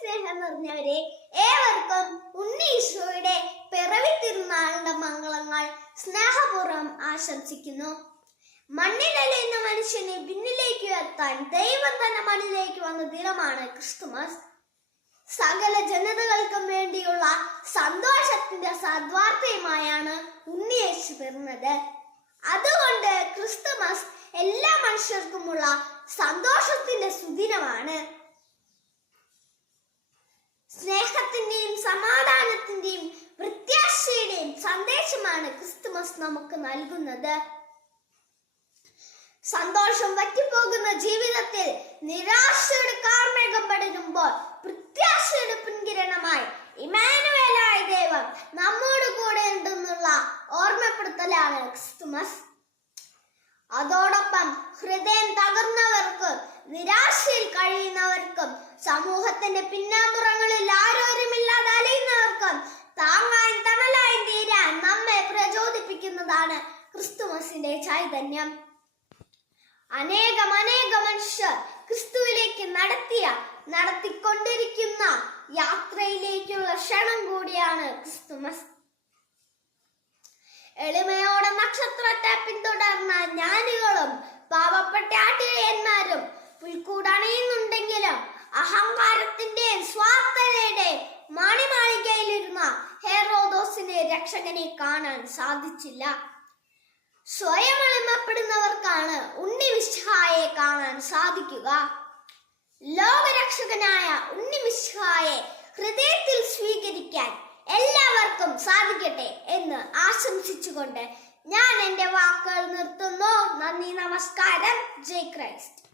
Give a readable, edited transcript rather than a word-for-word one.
സ്നേഹം നിറഞ്ഞവരെ, ഏവർക്കും ഉണ്ണീശോയുടെ പിറവി തിരുനാളിന്റെ മംഗളങ്ങൾ സ്നേഹപൂർവ്വം ആശംസിക്കുന്നു. മണ്ണിലലിയുന്ന മനുഷ്യനെ വിണ്ണിലേക്ക് ഉയർത്താൻ ദൈവം തന്നെ മണ്ണിലേക്ക് വന്ന ദിനമാണ് ക്രിസ്തുമസ്. സകല ജനതകൾക്കും വേണ്ടിയുള്ള സന്തോഷത്തിന്റെ സദ്വാർത്തയുമായാണ് ഉണ്ണിയേശു പിറന്നത്. അതുകൊണ്ട് ക്രിസ്തുമസ് എല്ലാ മനുഷ്യർക്കുമുള്ള സന്തോഷത്തിന്റെ സുദിനമാണ്. സ്നേഹത്തിന്റെയും സമാധാനത്തിന്റെയും പ്രത്യാശയുടെയും സന്ദേശമാണ് ക്രിസ്തുമസ് നമുക്ക് നൽകുന്നത്. സന്തോഷം വറ്റിപ്പോകുന്ന ജീവിതത്തിൽ നിരാശയുടെ കാർമേഘം പടരുമ്പോൾ പ്രത്യാശയുടെ പുൻകിരണമായി ഇമ്മാനുവേലായ ദൈവം നമ്മോട് കൂടെ ഉണ്ടെന്നുള്ള ഓർമ്മപ്പെടുത്തലാണ് ക്രിസ്തുമസ്. അതോടൊപ്പം ഹൃദയം തകർന്നവർക്കും നിരാശയിൽ കഴിയുന്നവർക്കും സമൂഹത്തിന്റെ പിന്നാമ്പുറങ്ങളിൽ ആരോരുമില്ലാതെ അലയുന്നവർക്കും താങ്ങാൻ തണലായി തീരാൻ നമ്മെ പ്രചോദിപ്പിക്കുന്നതാണ് ക്രിസ്തുമസിന്റെ ചൈതന്യം. അനേകം മനുഷ്യർ ക്രിസ്തുവിലേക്ക് നടത്തിക്കൊണ്ടിരിക്കുന്ന യാത്രയിലേക്കുള്ള ക്ഷണം കൂടിയാണ് ക്രിസ്തുമസ്. എളിമയോടെ നക്ഷത്രത്തെ പിന്തുടർന്ന ജ്ഞാനികളും പാവപ്പെട്ട ആട്ടിടയന്മാരും പുൽക്കൂടണയുന്നുണ്ടെങ്കിലും അഹങ്കാരത്തിന്റെയും സ്വാർത്ഥതയുടെയും മാണിമാളികയിലിരുന്ന ഹെറോദോസിനെ രക്ഷകനെ കാണാൻ സാധിച്ചില്ല. സ്വയം എളിമപ്പെടുന്നവർക്കാണ് ഉണ്ണി മിശിഹായെ കാണാൻ സാധിക്കുക. ലോകരക്ഷകനായ ഉണ്ണി മിശിഹായെ ഹൃദയത്തിൽ സ്വീകരിക്കാൻ എല്ലാവർക്കും സാധിക്കട്ടെ എന്ന് ആശംസിച്ചുകൊണ്ട് ഞാൻ എൻ്റെ വാക്കുകൾ നിർത്തുന്നു. നന്ദി, നമസ്കാരം. ജയ് ക്രൈസ്റ്റ്.